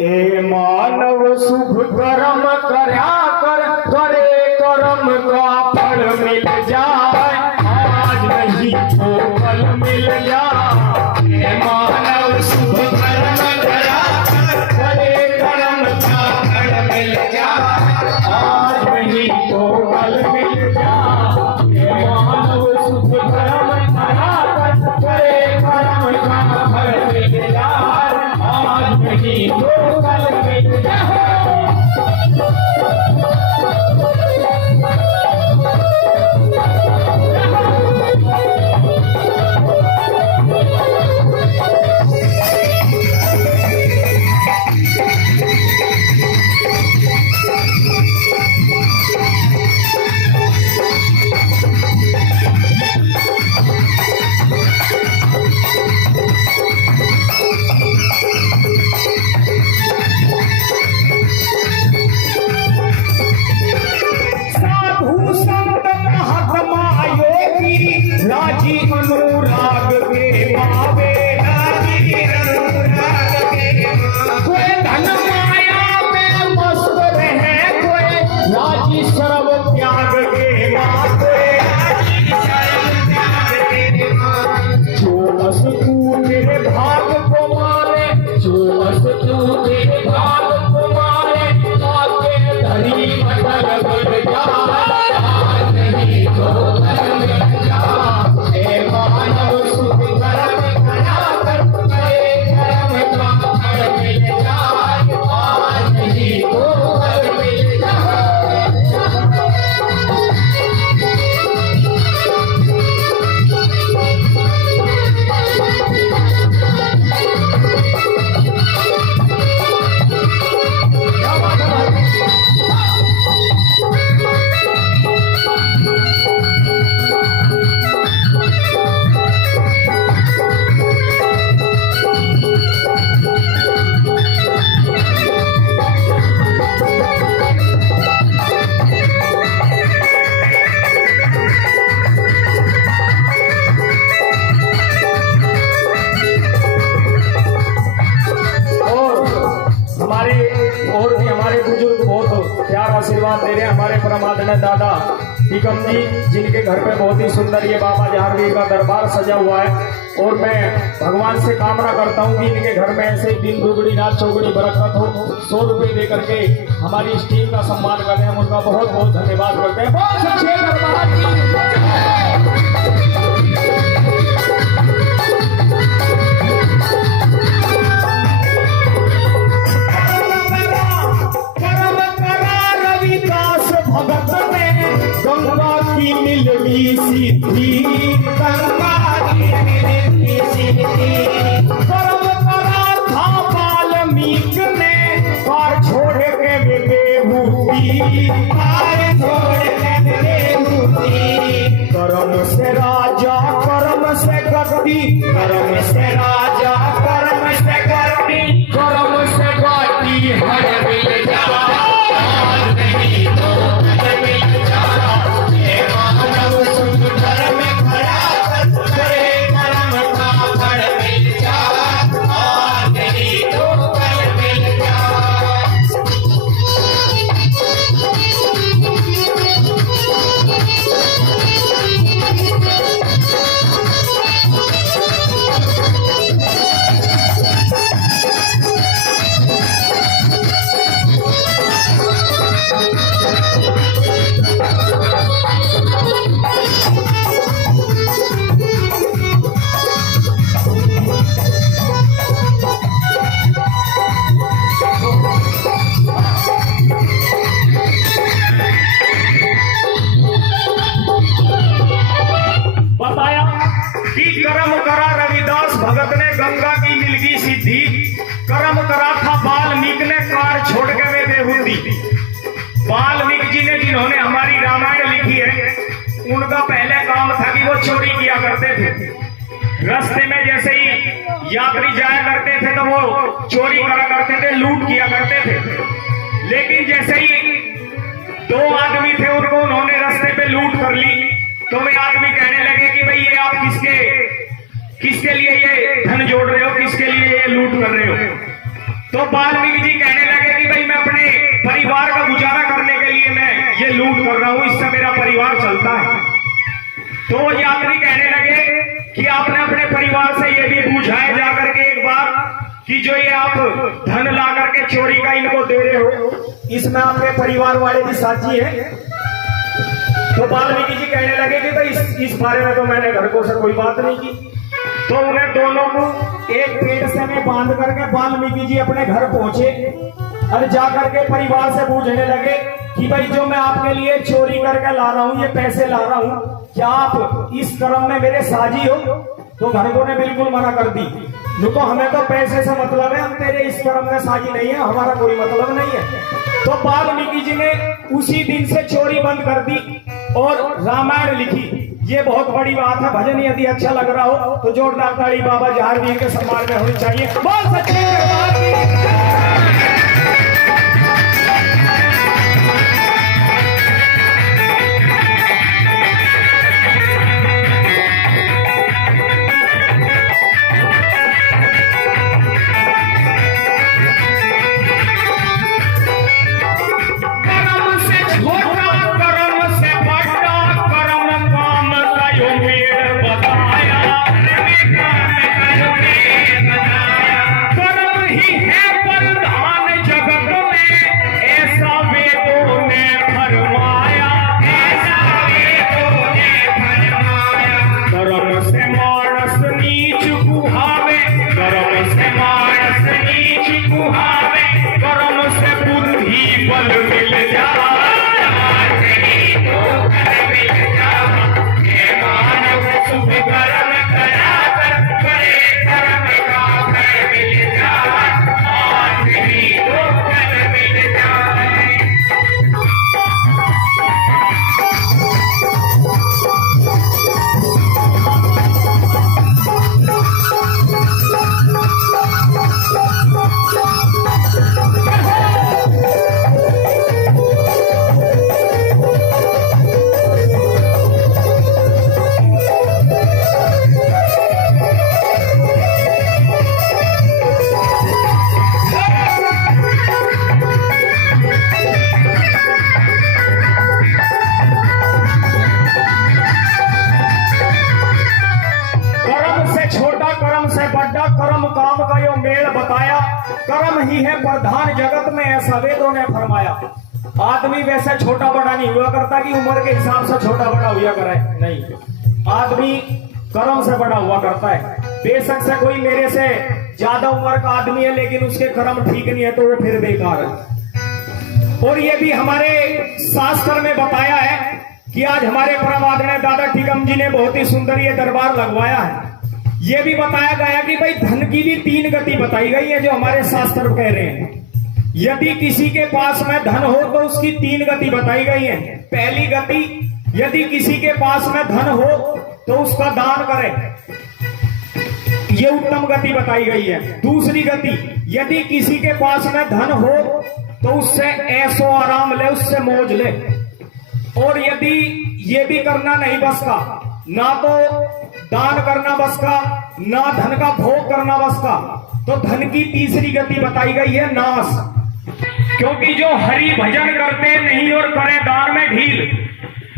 ए मानव शुभ कर्म करया कर, करे कर्म का फल मिल जाए, आज नहीं तो कल मिल जाए। ए मानव शुभ कर्म करया कर, करे कर्म का फल मिल जाए, आज नहीं तो कल मिल जाए। ए मानव शुभ कर्म करया कर, करे कर्म का फल मिल जाए, आज नहीं तो कल मिल जाए। राजी अनुराग के मावे, राजी अनुराग के मावे, कोई धन माया में मस्त रहे, कोई राजी सर्व त्याग के मावे, राजी सर्व त्याग के मावे। जो बस तू मेरे भाग को मारे, जो बस तू मेरे भाग को मारे, आके धरी मटल बढ़ जा, आज नहीं तो कल मिल जा। मानव शुभ कर्म करा कर, करे कर्म का फल मिल जाए, आज नहीं तो कल मिल जाए। और भी हमारे बुजुर्ग बहुत प्यार आशीर्वाद दे रहे हैं। हमारे परमात्मा दादा टीकम जी, जिनके घर पे बहुत ही सुंदर ये बाबा जहारवीर का दरबार सजा हुआ है, और मैं भगवान से कामना करता हूँ कि इनके घर में ऐसे दिन दुगड़ी रात चौगुनी बरकत हो। 100 रुपए दे करके हमारी इस टीम का सम्मान करते हैं, उनका बहुत बहुत धन्यवाद करते हैं। बहुत अच्छे भगत ने गंगा की मिलनी सिद्धि, गंगा की मिलनी सिद्धि, कर्म करा था वाल्मीकि ने, कार छोड़ के बेहूदी, कार छोड़ के बेहूदी। कर्म से राजा कर्म से गद्दी, कर्म से राजा कर्म से गद्दी, कर्म से गद्दी हर मिल जा, आज नहीं तो कल मिल जा। हे मानव शुभ कर्म करा कर, करे कर्म का फल मिल जा, आज नहीं तो कल मिल जा। बताया कि कर्म करा रविदास भगत ने, गंगा की मिलगी सिद्धि, कर्म करा था वाल्मीकि ने, कार छोड़ के वे बेहूदी। वाल्मीकि जी ने, जिन्होंने हमारी रामायण लिखी है, उनका पहले काम था कि वो चोरी किया करते थे। रास्ते में जैसे ही यात्री जाया करते थे तो वो चोरी करा करते थे, लूट किया करते थे। लेकिन जैसे ही 2 आदमी थे, उनको उन्होंने रास्ते पे लूट कर ली, तो वे आदमी कहने लगे कि भाई ये आप किसके लिए ये धन जोड़ रहे हो, किसके लिए ये लूट कर रहे हो। तो वाल्मीकि जी लूट कर रहा हूं, इससे मेरा परिवार चलता है। तो वो यात्री कहने लगे कि आपने अपने परिवार से ये भी पूछा है जाकर के एक बार कि जो ये आप धन ला करके चोरी का इनको दे रहे हो, इसमें आपके परिवार वाले भी साथी हैं? तो वाल्मीकि जी कहने लगे कि भाई इस बारे में तो मैंने घर को से कोई बात नहीं की। तो उन्हें दोनों को एक पेड़ से में बांध करके वाल्मीकि जी अपने घर पहुंचे और जाकर के परिवार से पूछने लगे कि भाई जो मैं आपके लिए चोरी करके ला रहा हूँ, ये पैसे ला रहा हूँ, क्या आप इस कर्म में मेरे साझी हो? तो घरकों ने बिल्कुल मना कर दी। नुको हमें तो पैसे से मतलब है, हम तेरे इस कर्म में साझी नहीं है, हमारा कोई मतलब नहीं है। तो वाल्मीकि जी ने उसी दिन से चोरी बंद कर दी और रामायण लिखी। ये बहुत बड़ी बात है। भजन यदि अच्छा लग रहा हो तो जोरदार ताली बाबा जहांगीर के सम्मान में होनी चाहिए। बोल सच्चे दरबार की। कर्म काम का यो मेल बताया, कर्म ही है प्रधान जगत में, ऐसा वेदों ने फरमाया। आदमी वैसे छोटा बड़ा नहीं हुआ करता कि उम्र के हिसाब से छोटा बड़ा हुआ करे, नहीं, आदमी कर्म से बड़ा हुआ करता है। बेशक से कोई मेरे से ज्यादा उम्र का आदमी है लेकिन उसके कर्म ठीक नहीं है तो वो फिर बेकार है। और ये भी हमारे शास्त्र में बताया है कि आज हमारे परम आदरणीय दादा टिकम जी ने बहुत ही सुंदर ये दरबार लगवाया है। ये भी बताया गया कि भाई धन की भी 3 गति बताई गई है जो हमारे शास्त्र कह रहे हैं। यदि किसी के पास में धन हो तो उसकी 3 गति बताई गई है। पहली गति, यदि किसी के पास में धन हो तो उसका दान करे, ये उत्तम गति बताई गई है। दूसरी गति, यदि किसी के पास में धन हो तो उससे ऐशो आराम ले, उससे मौज ले। और यदि ये भी करना नहीं बस का, ना तो दान करना बस का, ना धन का भोग करना बस का, तो धन की तीसरी गति बताई गई है नाश। क्योंकि जो हरि भजन करते नहीं और करे दान में ढील,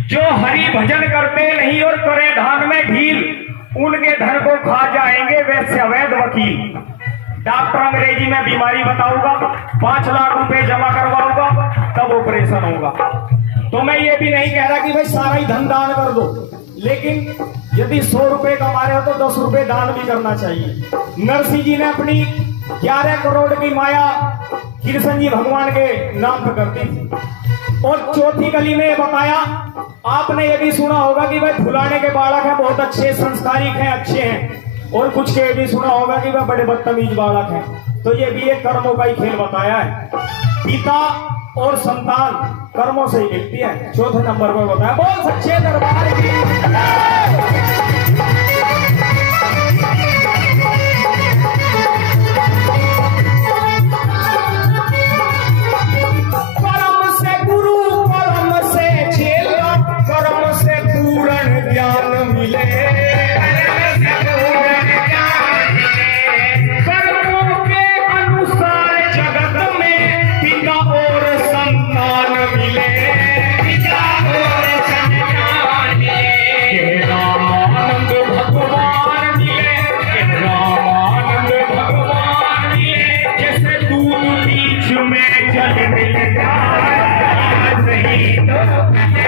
जो हरि भजन करते नहीं और करे दान में ढील, उनके धन को खा जाएंगे वैसे अवैध वकील। डॉक्टर अंग्रेजी में बीमारी बताऊंगा, 5 लाख रुपए जमा करवाऊंगा तब ऑपरेशन होगा। तो मैं ये भी नहीं कह रहा कि भाई सारा ही धन दान कर दो, लेकिन यदि 100 रुपए कमा रहे हो तो 10 रुपए दान भी करना चाहिए। नरसिंह जी ने अपनी 11 करोड़ की माया कृष्ण जी भगवान के नाम पर करती थी। और चौथी गली में बताया, आपने ये भी सुना होगा कि भाई फुलाने के बालक हैं, बहुत अच्छे संस्कारिक हैं, अच्छे हैं, और कुछ के भी सुना होगा कि वह बड़े बदतमीज बालक हैं। तो ये भी एक कर्मों का ही खेल बताया है। पिता और संतान कर्मों से ही मिलती है। चौथे नंबर पर बताया, बोल सच्चे दरबार की। कर्म से गुरु, कर्म से चेला, कर्म से पूर्ण ज्ञान मिले। कर्मों के अनुसार जगत में पिता और संतान मिले। में जल मिल जाए नहीं तो